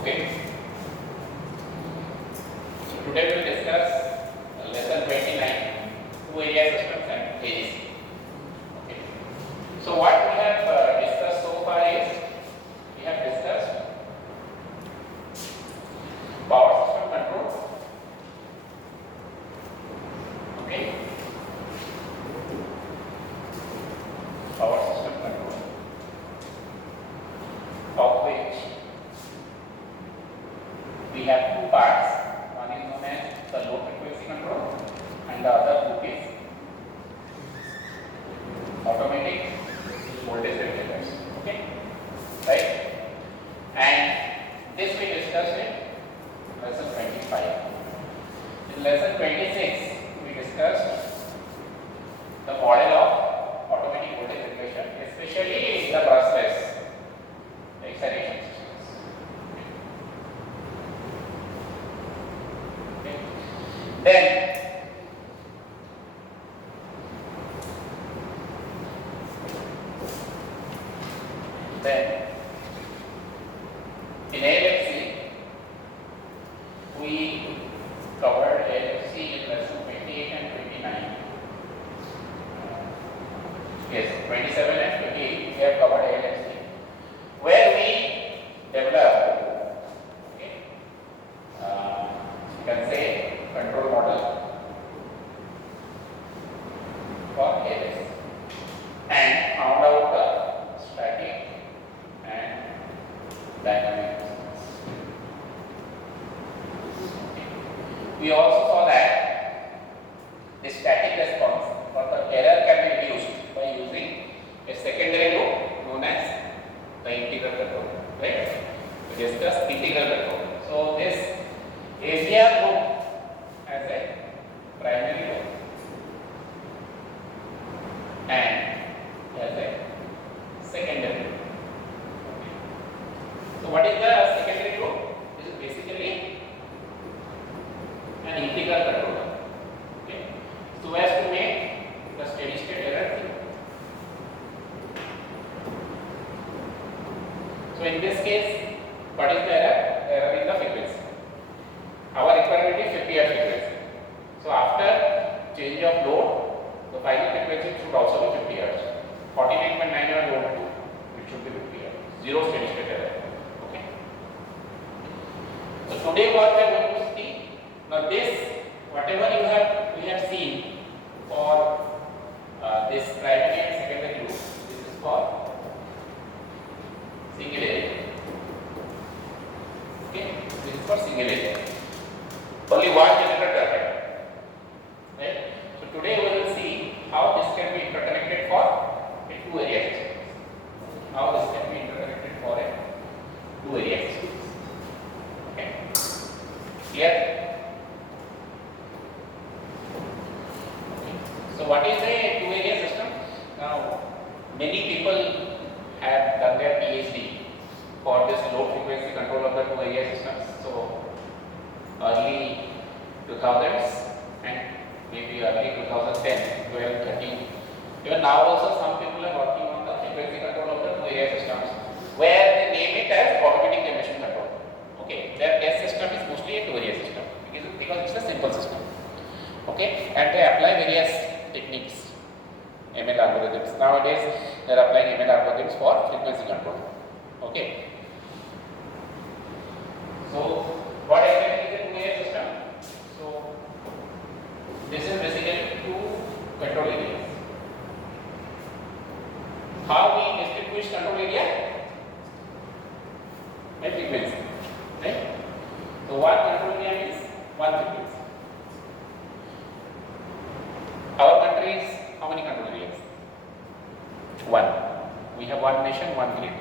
Okay. So today we will discuss lesson 29, two area systems and AGC. Okay. So what we have discussed so far is we have discussed power system control. Okay. Power system control, of which we have two parts. One is known as the low frequency control and the other group is automatic voltage regulators. Okay, right? And this we discussed in lesson 25. In lesson 26 we discussed the model of automatic voltage regulation, especially in the brushless excitation systems. Okay. Then in ALFC we covered ALFC in lesson 28 and 29. Yes, 27 and 28 we have covered ALFC, where we developed, okay, you can say control model for ALFC and found out the static and dynamic response. Okay. We also saw that the static response or the error can be reduced by using a secondary loop known as the integral control, right? We discussed integral control. So this AVR loop has a primary loop and has a secondary loop. Okay. So what is the secondary loop? This is basically an integral controller. Okay. So as to make the steady state error zero. So in this case, what is the error? Error in the frequency. Our requirement is 50 Hz frequency. So after change of load, the final frequency should also be 50 Hz. 49.9 load 2, it should be 50 Hz. Zero steady state error. Okay. So today what we are going to see, now this whatever we have seen for this primary and secondary loop, this is for single area. Okay, this is for single area. Only one generator type. Right? So today we will see how this can be interconnected for a two area system. How this can be interconnected for a two area system. Okay. Clear? Okay. So what is a two area system? Now many people have done their PhD for this low frequency control of the two area systems. So early 2000s and maybe early 2010, 12, 13. Even now also some people are working on the frequency control of the two area systems, where they name it as automatic emission control. Okay, their test system is mostly a two area system because it's a simple system. Okay, and they apply various techniques, ML algorithms. Nowadays they are applying ML algorithms for frequency control. Okay. So what exactly is a two-area system? So this is basically two control areas. How we distinguish control area? By frequency, right? So one control area means one frequency. Our country is how many control areas? One. We have one nation, one grid,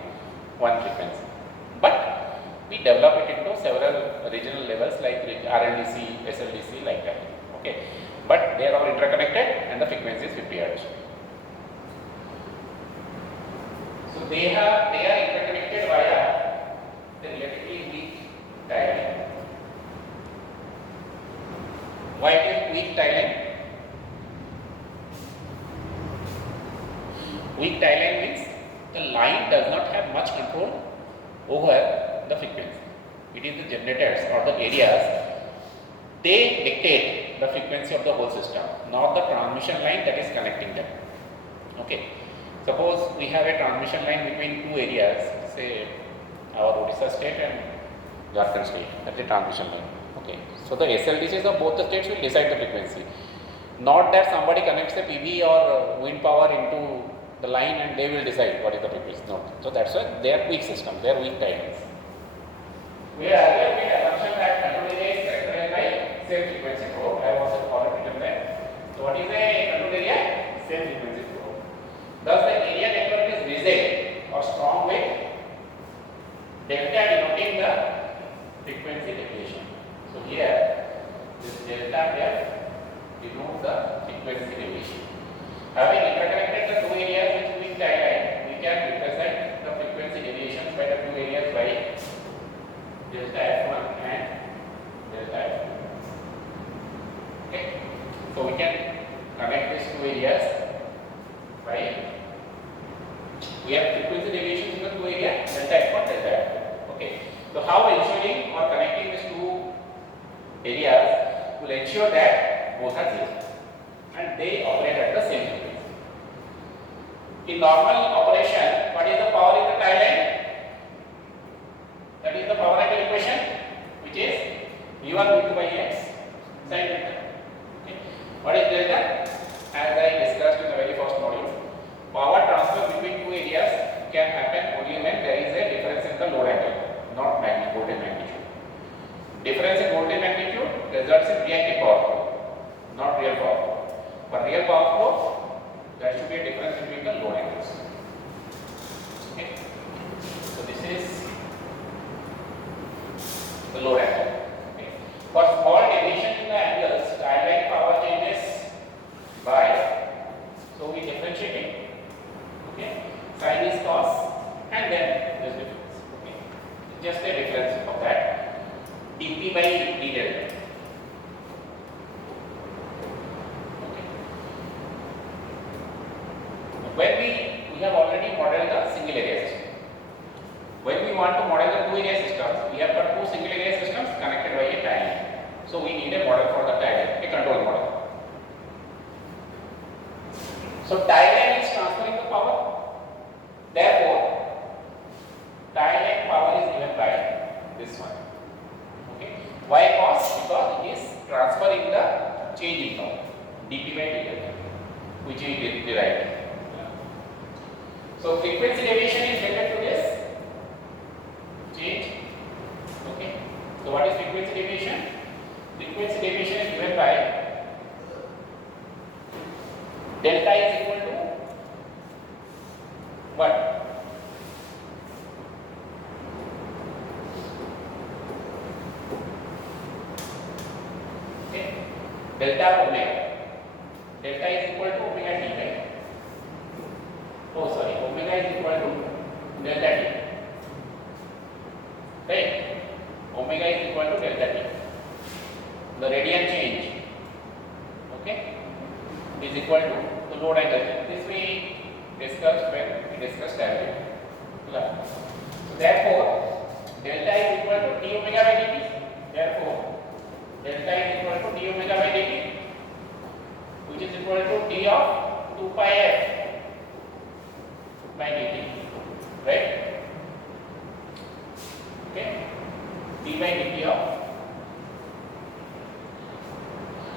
one frequency. But we develop it into several regional levels like RLDC, SLDC, like that. Okay. But they are all interconnected and the frequency is 50 Hz. So they are interconnected via the relatively weak tie line. Why it is weak tie line? Weak tie line means the line does not have much control over the frequency. it is the generators or the areas, they dictate the frequency of the whole system, not the transmission line that is connecting them. Okay. Suppose we have a transmission line between two areas, say our Odisha state and Jharkhand state, that's the transmission line. Okay. So the SLDCs of both the states will decide the frequency. Not that somebody connects a PV or wind power into the line and they will decide what is the frequency. No. So that's why they are weak systems, they are weak timings. We are earlier made assumption that control area is characterized by same frequency probe. I was already written there. So what is a control area? Same frequency probe. Thus the area network is rigid or strong with delta denoting the frequency deviation. So here this delta F denotes the frequency deviation. Having interconnected the two areas with weak tie line, we can represent the frequency deviations by the two areas by delta F1 and delta F2. Okay, so we can connect these two areas by, we have frequency deviations in the two areas, delta F1, delta F2. Okay, so how ensuring or connecting these two areas will ensure that both are zero and they operate at the same frequency. In normal operation, what is the power in the tie line? That is the power angle equation, which is V1 V2 by x sin delta. Okay. What is delta? As I discussed in the very first module, power transfer between two areas can happen only when there is a difference in the load angle, not voltage magnitude. Difference in voltage magnitude results in reactive power flow, not real power flow. For real power flow, there should be a difference between the load angles. Okay. So this is the load angle. Okay. For small deviation in the angles, tie power changes by, so we differentiate it. Okay. Sin is cos and then this difference. Okay. Just a difference of that. dp by d delta. Okay. When we have already modeled the single area system. When we want to model the two area systems, we have got two single area systems connected by a tie line. So we need a model for the tie line, a control model. So tie line is transferring the power. Therefore, tie line power is given by this one. Okay. Why cos? Because it is transferring the change in power, dp by d, which we derived. So frequency deviation is related to this change. Okay. So what is frequency deviation? Frequency deviation is given by delta is equal to what? Okay. Delta omega. Delta is equal to omega t, right? Oh sorry, omega is equal to delta t. Right? Omega is equal to delta t. The radian change, okay, is equal to the load angle. This we discussed when we discussed stability. So therefore, delta is equal to d omega by dt. Therefore, delta is equal to d omega by dt, which is equal to d of 2 pi f by dt, right? Okay, d by dt of,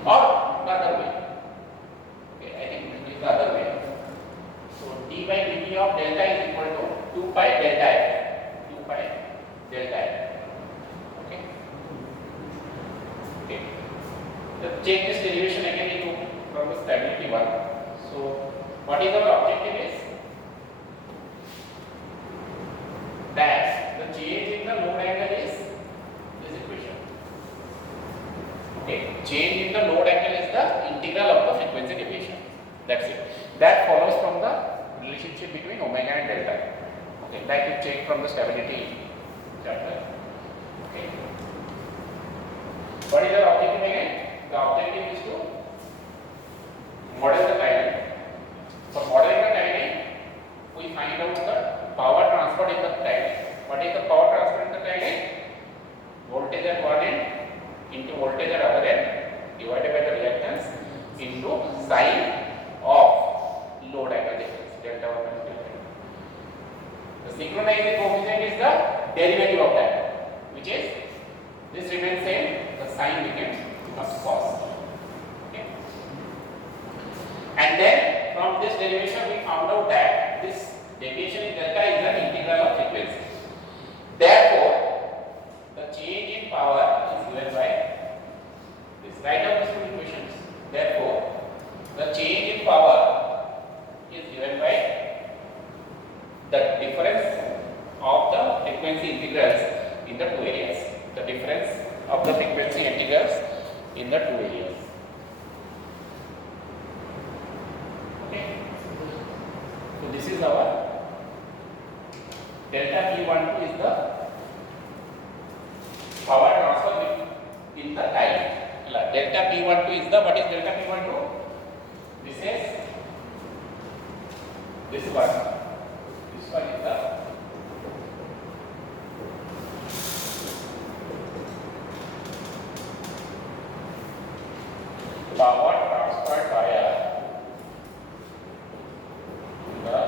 or the other way. Okay, I think this is the other way. So d by dt of delta is equal to 2 pi delta f. 2 pi delta f. Okay. Okay. Let's check this derivation again into from the stability one. So what is our objective is that the change in the load angle is this equation. Okay, change in the load angle is the integral of the frequency deviation. That's it. That follows from the relationship between omega and delta. Okay, that you check from the stability chapter. Okay. What is our objective again? The objective is to model the tie line. For modeling the tie line, we find out the power transferred in the tie line. What is the power transferred in the tie line? derivative of that, which is this remains same, the sign becomes cos. Okay. And then from this derivation we found out that this deviation in delta is an integral of frequency. Therefore, the change in power is given by this. Write down these two equations. Therefore, the change in power is given by the difference of the frequency integrals in the two areas. The difference of the frequency integrals in the two areas. Okay. So this is our delta P12 is the power transfer in the time. Delta P12 is the, what is delta P12? This is this one. This one is the power transferred via the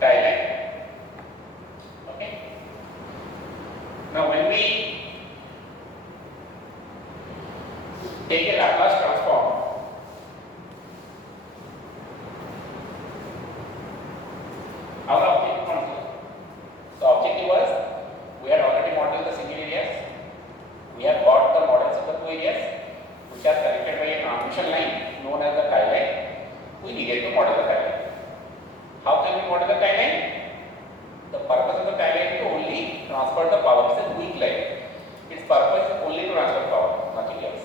tie line. Okay. Now when we take a Laplace transform, our objective function. The objective was we had already modeled the single areas. We have got the models of the two areas which are connected by a transmission line known as the tie line. We needed to model the tie line. How can we model the tie line? The purpose of the tie line is to only transfer the power. It's a weak line. Its purpose is only to transfer power, nothing else.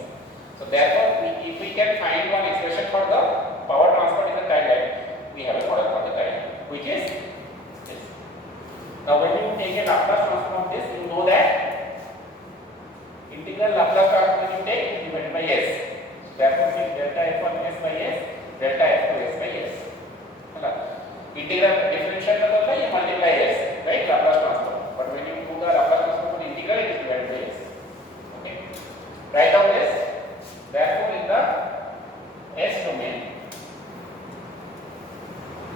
So therefore, if we can find one expression for the power transfer in the tie line, we have a model for the tie line, which is this. Now when you take a Laplace transform of this, you know that integral Laplace transform you take is divided by s. Therefore, it is delta f1 s by s, delta f2 s by s. Integral differential का मतलब ये multiply s, right? Laplace transform. But when you do the Laplace transform for integral, it is divided by s. Okay. Write down this. Therefore, in the s domain,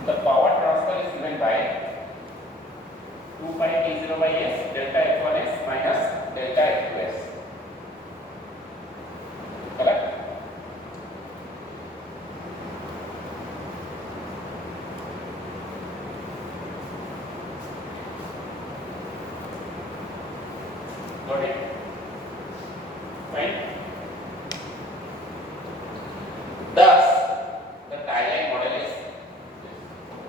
the power transfer is given by 2 pi t0 by s delta f1s minus delta f2s. Correct? Got it? Fine. Thus, the tie line model is this.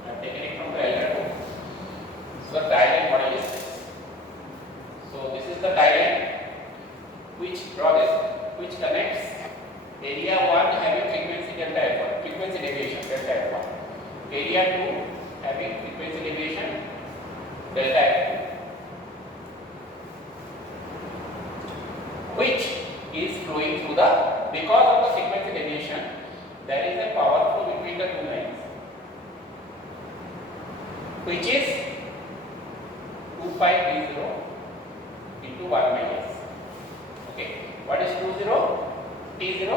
I have taken it from the elder book. So the tie line model is this. So this is the tie line which draw this, which connects area 1 having frequency delta f1, frequency deviation delta f1, area 2 having frequency deviation delta f2, which is flowing through the, because of the frequency deviation, there is a power flow between the two lines, which is 2 pi t0 into 1 by s. Okay, what is 20? T0?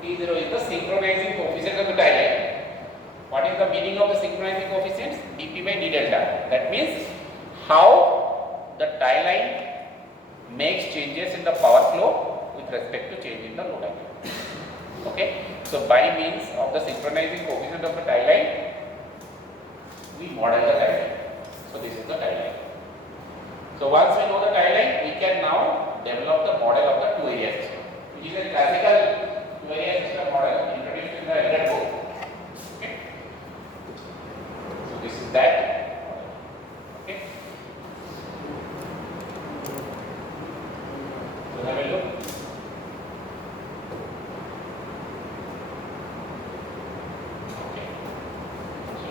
T0 is the synchronizing coefficient of the tie line. What is the meaning of the synchronizing coefficients? dp by d delta. That means how the tie line makes changes in the power flow with respect to change in the load angle. Okay, so by means of the synchronizing coefficient of the tie line, we model the tie line. So this is the tie line. So once we know the tie line, we can now develop the model of the two area system, which is a classical two area system model introduced in the earlier book. Okay, so this is that model. Okay, so have a look.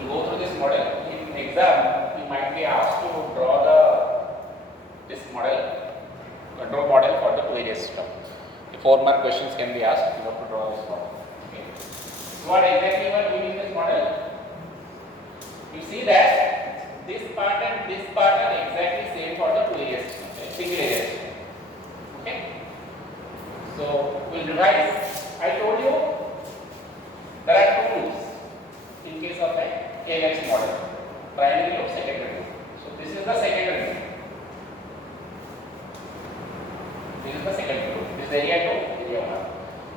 Go through this model. In exam, you might be asked to draw this model, control model for the two area system. The 4 mark questions can be asked. You have to draw this model. Okay. So what exactly you are doing in this model? You see that this part and this part are exactly same for the two area system, single area system. Okay. So we'll revise. I told you there are 2 rules in case of a KLX model, primary or secondary. So this is the secondary.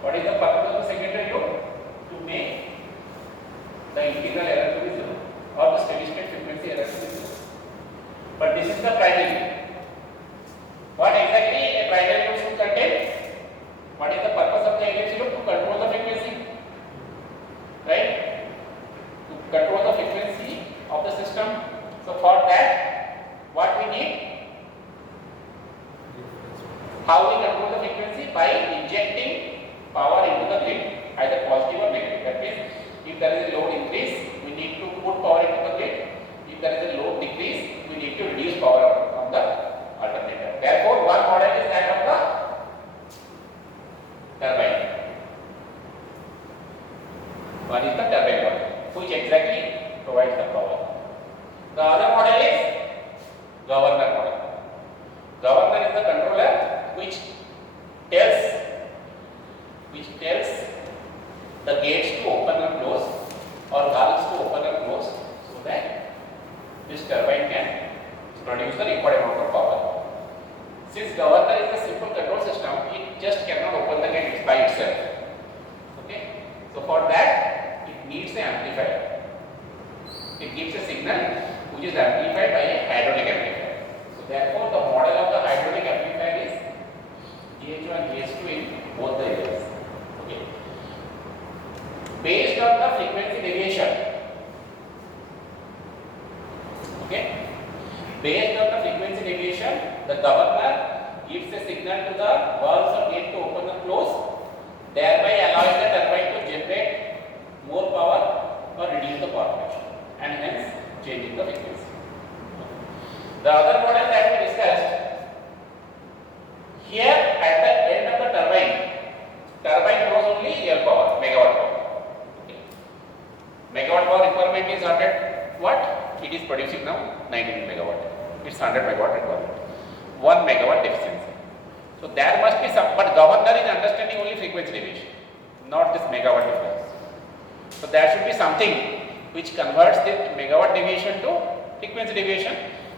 What is the purpose of the secondary loop? To make the integral error to be 0 or the steady state frequency error to be 0. But this is the primary loop. What exactly a primary loop should contain? What is the purpose of the ALFC loop? To control the frequency, right? To control the frequency of the system. So for that, what we need? How we control the frequency? By injecting power into the grid, either positive or negative. That means, if there is a load increase, we need to put power into the grid. If there is a load decrease, we need to reduce power from the alternator. Therefore, one model is that of the turbine. One is the turbine model, which exactly provides the power. The other model is governor model. Governor is the controller which tells the gates to open or close, or valves to open or close, so that this turbine can produce the required amount of power. Since governor is a simple control system, it just cannot open the gate by itself. Okay, so for that it needs an amplifier. It gives a signal which is amplified by a hydraulic amplifier. So therefore, the model of the hydraulic amplifier is GH1, GH2 in both the areas. Okay. Based on the frequency deviation. Okay. Based on the frequency deviation, the governor gives a signal to the valves or gate to open or close, thereby allowing the turbine to generate more power or reduce the power pressure, and hence changing the frequency. The other model that we discussed, here at the end of the turbine draws only real power, megawatt power. Okay. Megawatt power requirement is 100 watt, it is producing now 19 megawatt. It's 100 megawatt requirement. 1 megawatt deficiency. So there must be some, but governor is understanding only frequency deviation, not this megawatt difference. So there should be something which converts the megawatt deviation to frequency deviation,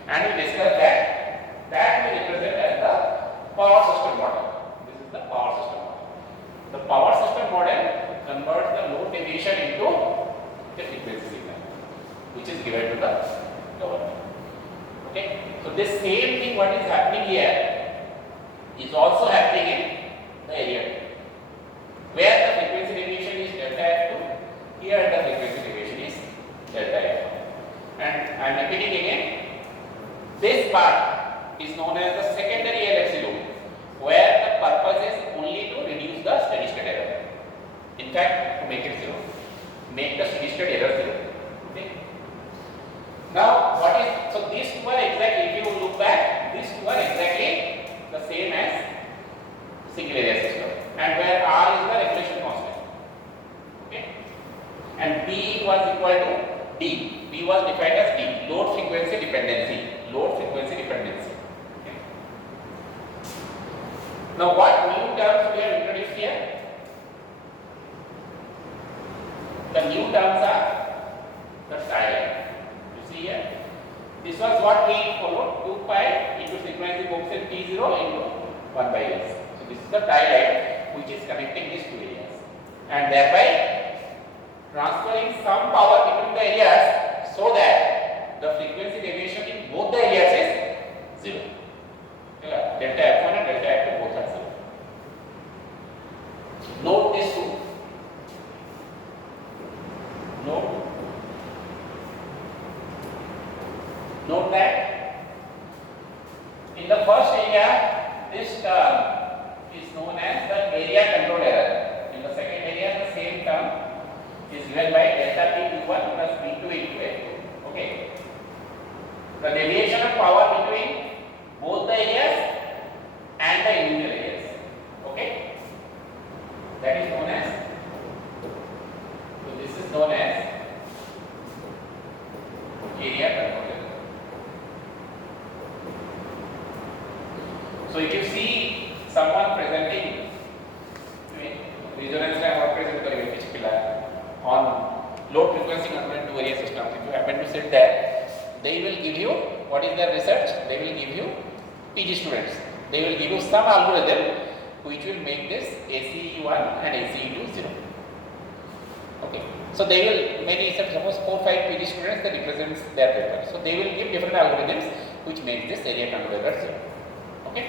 and we discuss that. That we represent as the power system model. This is the power system model. The power system model converts the load deviation into the frequency signal, which is given to the governor. Okay. So this same thing what is happening here is also happening in the area where the frequency deviation is delta f2. Here the frequency deviation is delta f1. And I am repeating again. This part is known as the secondary ALFC loop, where the purpose is only to reduce the steady state error. In fact, to make it zero, make the steady state error zero. Okay. Now, so these two are exactly, if you look back, these two are exactly the same as single area system, and where R is the regulation constant. Okay. And B was equal to D. B was defined as D, load frequency dependency. Load frequency dependency. Okay. Now, what new terms we have introduced here? The new terms are the tie line. You see here, this was what we followed, 2 pi into frequency coefficient T0 into 1 by S. So this is the tie line which is connecting these two areas, and thereby transferring some power between the areas so that the frequency deviation in both the areas is 0. Delta f1 and delta f2 both are 0. Note this too. Note that in the first area, this term is known as the area control error. In the second area, the same term is given by delta P21 plus P2 into F2. Okay. The deviation of power between both the areas and the individual areas. Okay. That is known as, so this is known as area control error. So if you see someone presenting resonance line or present pitch pillar on low frequency control two area systems, if you happen to sit there, they will give you, what is their research? They will give you PG students. They will give you some algorithm which will make this ACE1 and ACE2 0. Okay. So they will, many, suppose 4-5 PG students, they represent their paper. So they will give different algorithms which make this area control error 0. Okay.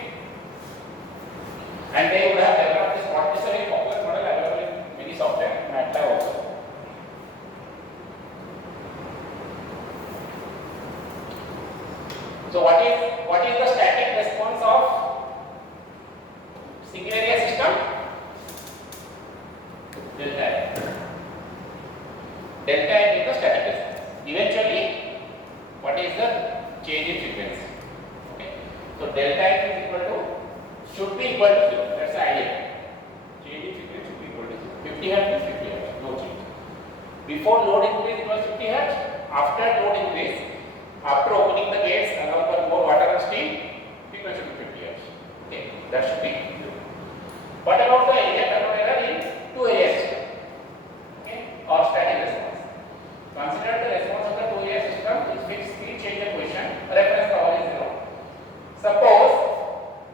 And they would have developed this, what is a very popular model available in many software, MATLAB also. So what is the static response of single area system? Delta F. Delta F is the static response. Eventually, what is the change in frequency? Okay. So delta F is equal to, should be equal to 0. That's the idea. Change in frequency should be equal to 0. 50 Hz is 50 Hz, no change. Before load increase it was 50 Hz. After load increase, after opening the gates, allow for more water and steam, frequency should be 50 Hz. Okay, that should be 0. What about the area control error in two area system? Okay, or static response. Consider the response of the two area system is fixed speed change equation, reference power is 0. Suppose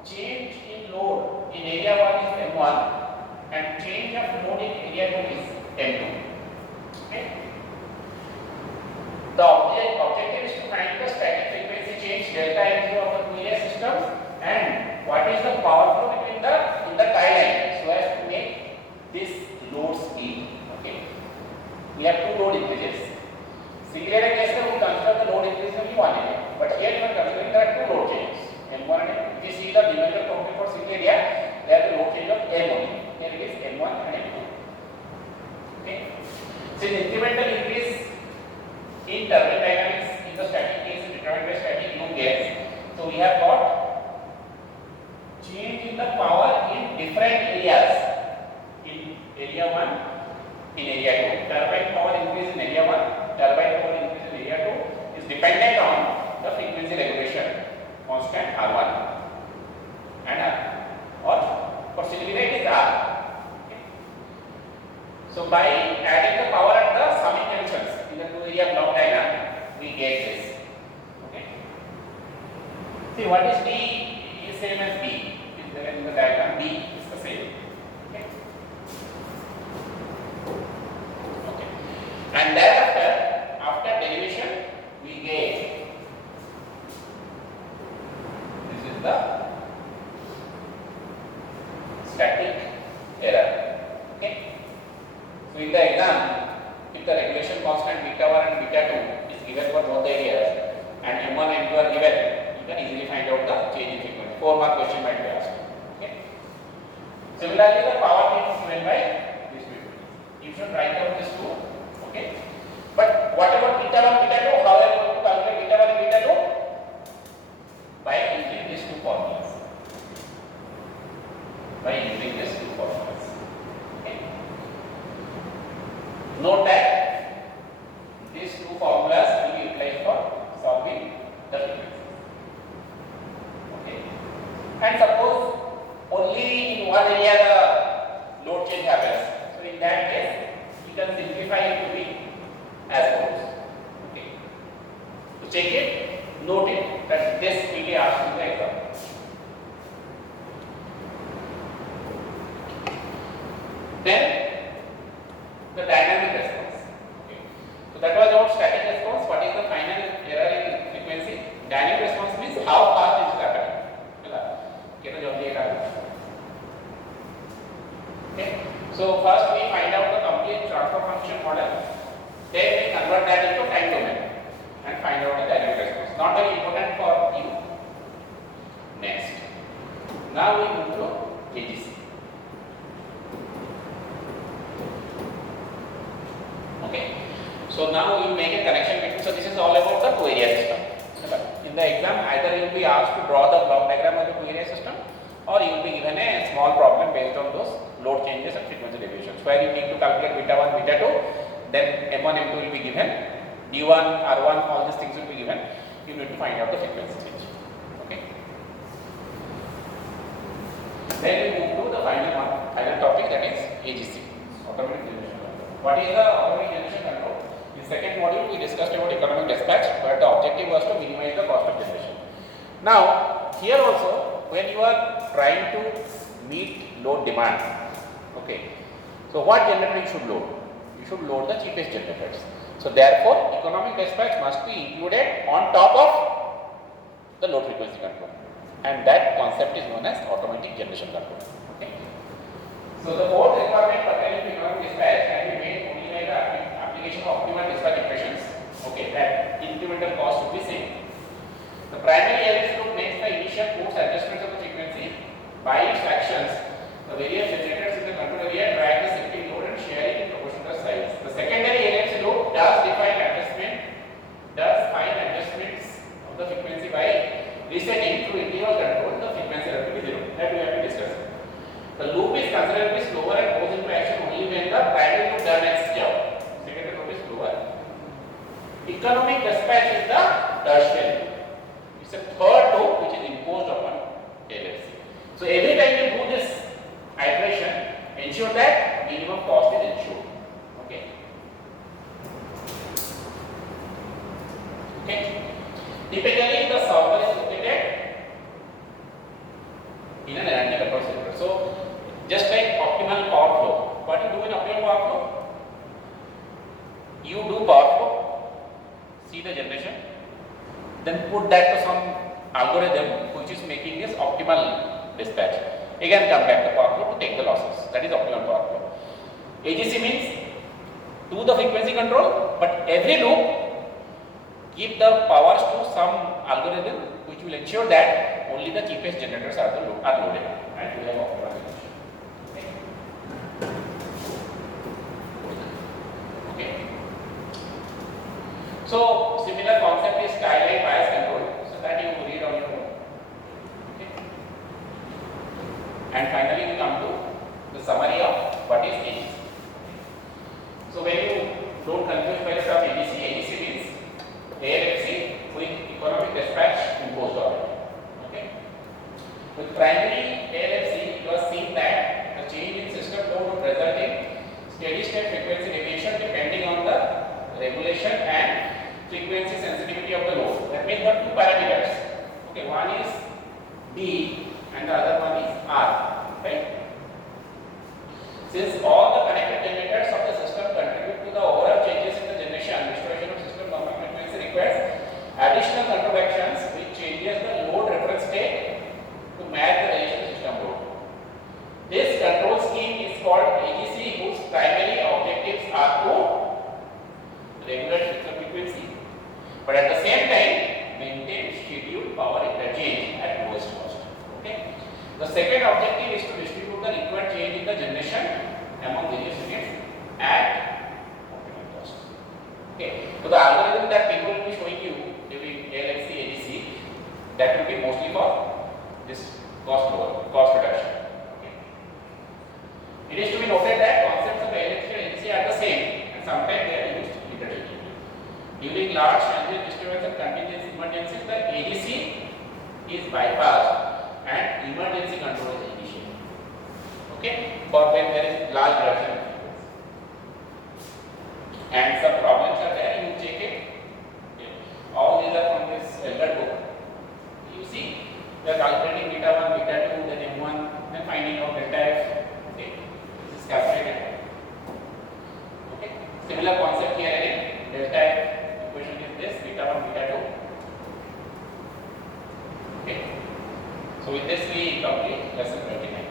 change in load in area 1 is M1 and change of load in area 2 is M2. Okay. The objective is to find the static frequency change delta M0 of the two area systems and what is the power flow between the tie line so as to make this load speed. Okay. We have two load increases. Single area case we consider the load increase only one area, but here we are considering there are two load changes, M1 and M2. If you see the numerical property for single area, there is the load change of M only. Here it is M1 and M2. Okay. Since incremental increase in turbine dynamics in the static case is determined by static loop gains, so we have got change in the power in different areas. In area 1, in area 2. Turbine power increase in area 1, turbine power increase in area 2 is dependent on the frequency regulation constant R1 and R, or for single area it is R. Okay. So by adding the power at the summing junctions in the two area block diagram, we get this. Okay. See what is D is same as B. Is there in the diagram? B is the same. Okay. Okay. And thereafter, after derivation, we get this is the static error. Okay. So in the exam, if the regulation constant beta 1 and beta 2 is given for both the areas and M1 and M2 are given, you can easily find out the change in frequency. 4 mark question might be asked. Okay. Similarly, the power gain is given by this beta. You should write down this too. Okay. But what about beta 1, beta 2? How are you going to calculate beta 1 and beta 2? By using these two formulas. Okay. Note that these two formulas will be utilized for solving the frequencies. Okay. And suppose only in one area the load change happens. So in that case, you can simplify it to be as follows. Okay. To check it, note it that this will be asked in the exam. Then the dynamic response. Okay. So that was about static response. What is the final error in frequency? Dynamic response means how fast it is happening. Okay. So first we find out the complete transfer function model. Then we convert that into time domain and find out the dynamic response. Not very important for you. Next. Now we move to AGC. Okay. So now you make a connection between. So this is all about the two area system. In the exam, either you will be asked to draw the block diagram of the two area system, or you will be given a small problem based on those load changes and frequency deviations. Where you need to calculate beta 1, beta 2, then M1, M2 will be given, D1, R1, all these things will be given. You need to find out the frequency change. Okay. Then we move to the final topic, that is AGC, automatic generation control. What is the automatic generation control? In second module, we discussed about economic dispatch, but the objective was to minimize the cost of generation. Now, here also, when you are trying to meet load demand. Okay. So what generator you should load? You should load the cheapest generators. So therefore, economic dispatch must be included on top of the low frequency control, and that concept is known as automatic generation control. Okay. So the fourth requirement pertaining to economic dispatch can be made only by the application of optimal dispatch equations. Okay, that incremental cost should be same. The primary ALFC loop makes the initial course adjustments of the frequency. By its actions, the various generators in the control area drag the shifting load and share it in proportion to size. The secondary ALFC loop does find adjustments of the frequency by resetting through interval control the frequency level to be zero. That we have to discuss. The loop is considerably slower and goes into action only when the primary loop does its job. Secondary loop is slower. Economic dispatch is the tertiary. It's a third loop which is imposed upon ALFC. So every time you do this iteration, ensure that minimum cost is ensured. Okay. Okay. Typically, the solver is located in an energy control center. So just like optimal power flow, what you do in optimal power flow? You do power flow, see the generation, then put that to some algorithm which is making this optimal dispatch. Again come back to power flow to take the losses. That is optimal power flow. AGC means do the frequency control, but every loop give the powers to some algorithm which will ensure that only the cheapest generators are loaded and you have optimal generation. Okay. So similar concept is skylight bias control. So that you read on your own. Okay. And finally we come to the summary of what is AGC. So when you don't confuse by the term AGC, AGC means ALFC with economic dispatch imposed on it. Okay. With primary ALFC, you have seen that the change in system load would result in steady state frequency deviation depending on the regulation and frequency sensitivity of the load. That means there are two parameters. Okay, one is D and the other one is R. Right? Since all the connected generators of the system contribute to the overall changes in the generation, restoration of system normal frequency requires additional control actions which changes the load reference state to match the relation system load. This control scheme is called AGC, whose primary objectives are to regulate system frequency, but at the same time maintain scheduled power interchange at lowest cost. Okay. The second objective is to distribute the required change in the generation among various units at optimal cost. Okay. So the algorithm that people will be showing you during ALFC, AGC, that will be mostly for this cost reduction. Okay. It is to be noted that concepts of ALFC and AGC are the same, and sometimes they are used interchangeably. During large transient disturbance and contingency emergencies, the AGC is bypassed and emergency control is initiated. Okay, for when there is large reduction in frequency and some problems are there, you check it. Okay. All these are from this elder book. You see, we are calculating beta 1, beta 2, then M1, then finding out delta F. Okay, this is calculated. Okay, similar concept here again. Delta F equation is this, beta 1, beta 2. Okay. So with this we complete lesson 29.